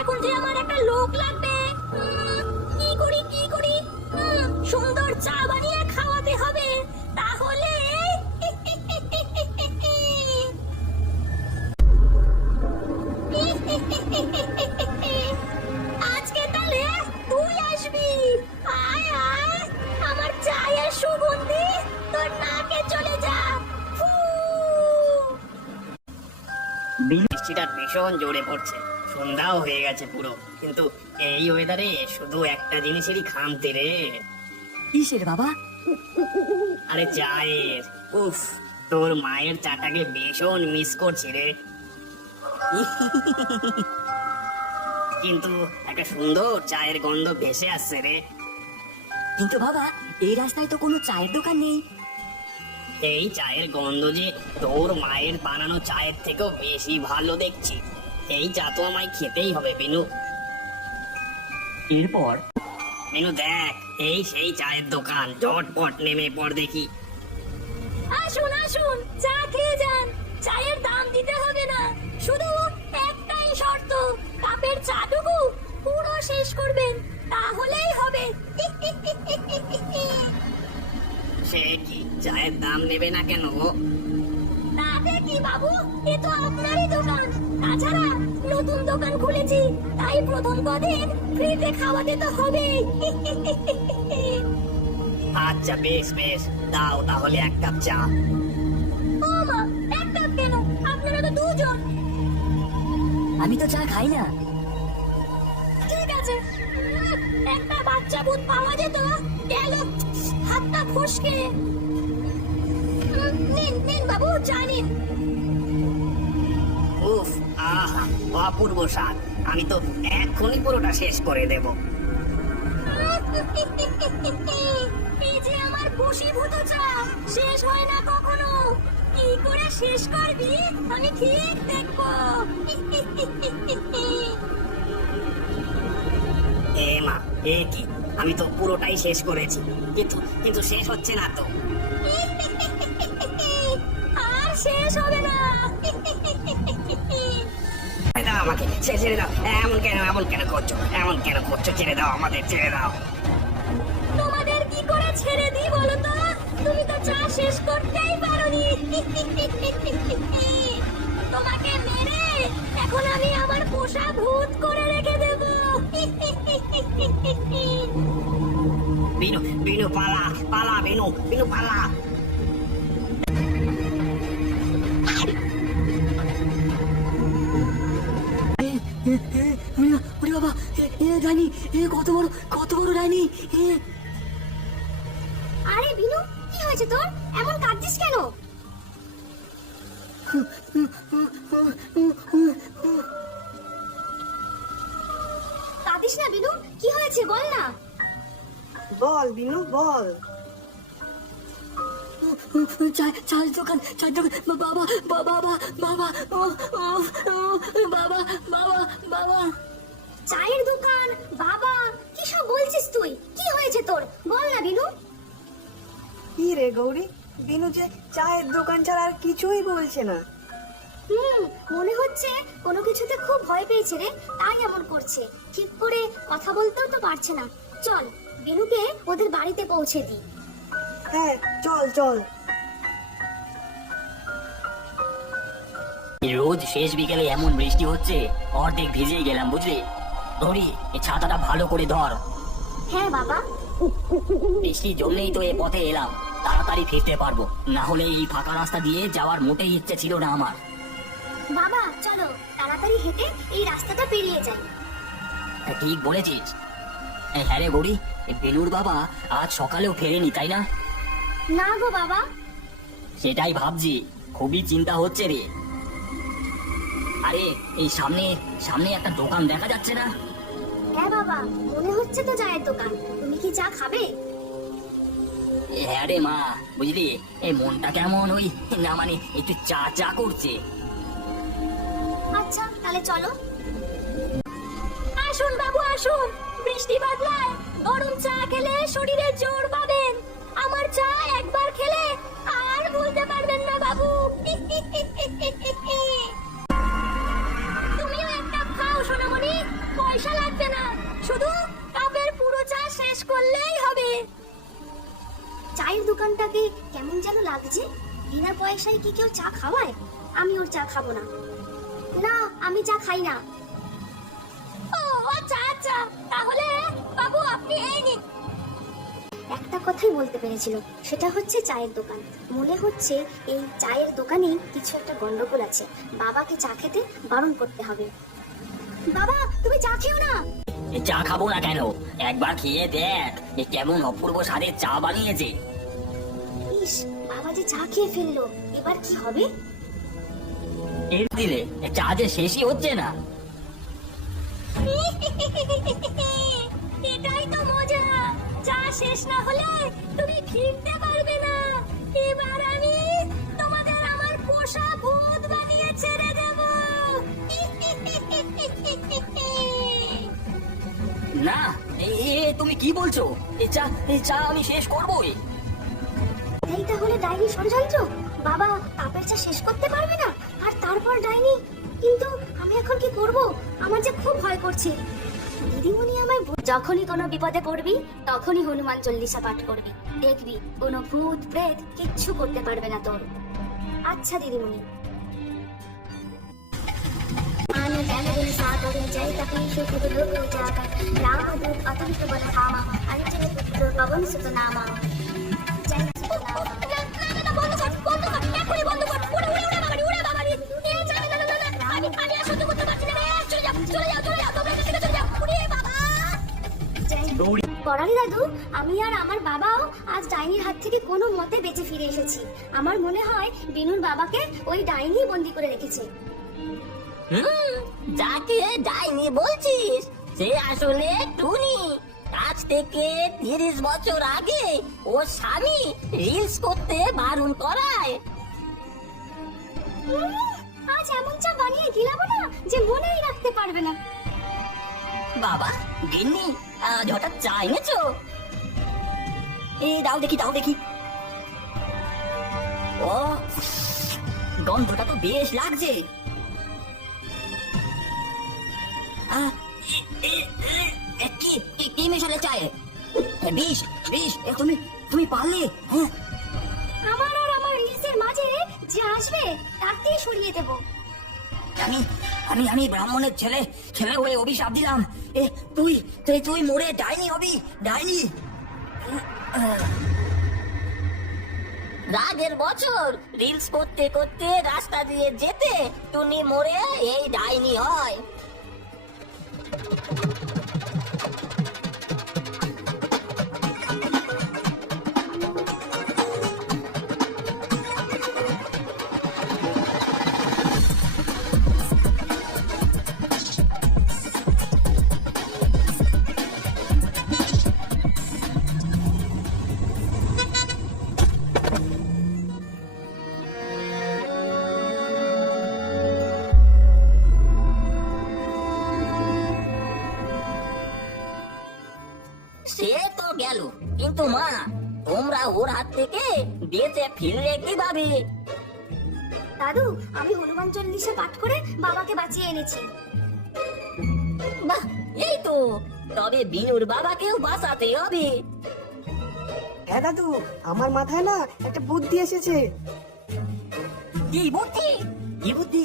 এখন যে আমার একটা লোক লাগবে। কি করি সুন্দর চা বানিয়ে খাওয়াতে হবে, তাহলে আজকে তাহলে তুই আসবি। আয় আয়, আমার চায়ের সুগন্ধি তোর নাকে চলে যা। বৃষ্টিটা ভীষণ জোরে পড়ছে, সন্ধ্যাও হয়ে গেছে পুরো, কিন্তু এই ওয়েদারে শুধু একটা জিনিসেরই খামতি রে। কিসের বাবা? আরে চায়ের। উফ, তোর মায়ের চাটাকে ভীষণ মিস করছি রে। কিন্তু একটা সুন্দর চায়ের গন্ধ ভেসে আসছে রে। কিন্তু বাবা, এই রাস্তায় তো কোনো চায়ের দোকান নেই। এই চায়ের গন্ধ যে তোর মায়ের বানানো চায়ের থেকেও বেশি ভালো দেখছি। এই চা তো আমায় খেতেই হবে বিনু। এরপর বিনু দেখ, এই সেই চায়ের দোকান, ঝটপট নেমে পড় দেখি। আসুন আসুন, চা খেয়ে যান। চায়ের দাম দিতে হবে না, শুধু একটাই শর্ত, কাপের চাটুকু পুরো শেষ করবেন, তাহলেই হবে। সে কি, চায়ের দাম নেবে না কেন গো? তাতে কি বাবু, এ তো আপনারই দোকান। তাছাড়া নতুন দোকান খুলেছি, তাই প্রথম কদিন ফ্রিতে খাওয়াতে তো হবেই। আচ্ছা বেশ বেশ, দাও তাহলে এক কাপ চা। ও মা, এক কাপ কেন? আপনারা তো দুজন। আমি তো চা খাই না। ঠিক আছে, একটা বাচ্চা ভূত পাওয়া যেত, গেল হাতটা ফসকে। নিন নিন বাবু, চা নিন। উফ, আহা, অপূর্ব স্বাদ। আমি তো এখনই পুরোটা শেষ করে দেব। এই যে আমার বশীভূত চা, শেষ হয় না কখনো। কি করে শেষ করবি আমি ঠিক দেখবো। এ মা, এ কি, আমি তো পুরোটাই শেষ করেছি, কিন্তু কিন্তু শেষ হচ্ছে না তো। আর শেষ হবে না। দাও আমাকে, ছেড়ে দাও। এমন কেন করছো, এমন কেন করছো? ছেড়ে দাও আমাদের, ছেড়ে দাও। তোমাদের কি করে ছেড়ে দিই বলো তো? তুমি তো চা শেষ করতেই পারোনি। তোমাকে মেরে এখন আমি আমার পোষা ভূত করে রেখে দেব। বিনু, বিনু পালা, পালা বিনু, বিনু পালা। ওরে বাবা, ডাইনি! কত বড় ডাইনি! আরে বিনু, কি হয়েছে তোর? এমন কাঁদছিস কেন? কাঁদিস না বিনু, কি হয়েছে বল না। বল বিনু, বল। চায়ের দোকান, বাবা বাবা বাবা, বাবা বাবা বাবা। চায়ের দোকান, বাবা, কি সব বলছিস তুই? কি হয়েছে তোর বল না বিনু। কি রে গৌরী, বিনু যে চায়ের দোকান ছাড়া আর কিছুই বলছে না। মনে হচ্ছে কোনো কিছুতে খুব ভয় পেয়েছে রে, তাই এমন করছে। ঠিক করে কথা বলতেও তো পারছে না। চল বিনুকে ওদের বাড়িতে পৌঁছে দিই। হ্যাঁ চল চল। রোজ শেষ বিকেলে এমন বৃষ্টি হচ্ছে, অর্ধেক ভিজেই গেলাম বুঝলি। ধরি, এই ছাতাটা ভালো করে ধর। হ্যাঁ বাবা। বৃষ্টি জমলেই তো এ পথে এলাম, তাড়াতাড়ি ফিরতে পারবো, না হলে এই ফাঁকা রাস্তা দিয়ে যাওয়ার মোটেই ইচ্ছে ছিল না আমার। বাবা চলো তাড়াতাড়ি হেঁটে এই রাস্তাটা পেরিয়ে যাই। ঠিক বলেছিস। হ্যাঁ রে গৌরী, বেলুর বাবা আজ সকালেও ফেরেনি তাই না? না গো বাবা। সেটাই ভাবছি, খুবই চিন্তা হচ্ছে রে। আরে এই সামনে সামনে একটা দোকান দেখা যাচ্ছে না? হ্যাঁ বাবা, মনে হচ্ছে তো চায়ের দোকান। তুমি কি চা খাবে? হ্যাঁ রে মা, বুঝলি এই মনটা কেমন ওই না মানে একটু চা চা করছে। আচ্ছা তাহলে চলো। আসুন বাবু আসুন, বৃষ্টি বাদলায় গরম চা খেলে শরীরে জোর পাবেন। আমার চা একবার খেলে আর ভুলতে পারবেন না বাবু। তুমিও একটা খাও সোনামণি, করলেই হবে। চায়ের দোকানটাকে কেমন যেন লাগছে। বিনা পয়সায় কি কেউ চা খাওয়ায়? আমি ওর চা খাবো না। না, আমি চা খাই না। ও আচ্ছা আচ্ছা, তাহলে বাবু আপনি এই নিন। একটা কথাই বলতে পেরেছিল, সেটা হচ্ছে চায়ের দোকান। মনে হচ্ছে এই চায়ের দোকানে কিছু একটা গন্ডগোল আছে। বাবাকে চা খেতে বারণ করতে হবে। বাবা তুমি চা খেও না। এ চা খাবো না কেন? একবার খেয়ে দেখ, এ কেমন অপূর্ব স্বাদের চা বানিয়েছে। ইস, বাবা যে চা খেয়ে ফেললো, এবার কি হবে? এর দিলে এ চা যে শেষই হচ্ছে না। এটাই তো মজা। চা শেষ না হলে তুমি ফিরতে পারবে না। এবার আমি তোমাদের আমার পোষা ভূত বানিয়ে ছেড়ে দেব। না, তুমি কি বলছো? এই চা আমি শেষ করবোই। এই তাহলে ডাইনি ষড়যন্ত্র। বাবা কাপের চা শেষ করতে পারবে না, আর তারপর ডাইনি। কিন্তু আমি এখন কি করব? আমার যে খুব ভয় করছে। দিদিমণি আমায় যখনই কোনো বিপদে পড়বি তখনই হনুমান চল্লিশা পাঠ করবি, দেখবি কোনো ভূত প্রেত কিচ্ছু করতে পারবে না তোর। আচ্ছা দিদিমণি। করালি দাদু, আমি আর আমার বাবাও আজ ডাইনির হাত থেকে কোনো মতে বেঁচে ফিরে এসেছি। আমার মনে হয় বিনুর বাবাকে ওই ডাইনি বন্দি করে রেখেছে। যাকে ডাইনি বলছিস সে আসলে টুনি। আজ থেকে 30 বছর আগে ওর স্বামী রিলস করতে বারণ করায়। আজ এমন চা বানিয়ে গিলাবো না যে মনেই রাখতে পারবে না। বাবা, গিন্নি, আজ হঠাৎ চা এনেছো? দাও দেখি। ও, গন্ধটা তো বেশ লাগছে। কি মেশালে চায়ে? বিষ। তুমি পারলে? হ্যাঁ, আমার আর আমার রিলসের মাঝে যে আসবে তাকেই সরিয়ে দেব। আমি ব্রাহ্মণের ছেলে হয়ে অভিশাপ দিলাম। তুই মরে ডাইনি হবি, ডাইনি। রাগের বছর রিলস করতে করতে রাস্তা দিয়ে যেতে টুনি মরে এই ডাইনি হয়। সে তো গেল, কিন্তু মা তোমরা ওর হাত থেকে বেঁচে ফিরলে কিভাবে? দাদু, আমি হনুমান চল্লিশা পাঠ করে বাবাকে বাঁচিয়ে এনেছি। বাহ, এই তো। তবে বিনুর বাবাকেও বাঁচাতে হবে। হ্যাঁ দাদু, আমার মাথায় না একটা বুদ্ধি এসেছে। কি বুদ্ধি?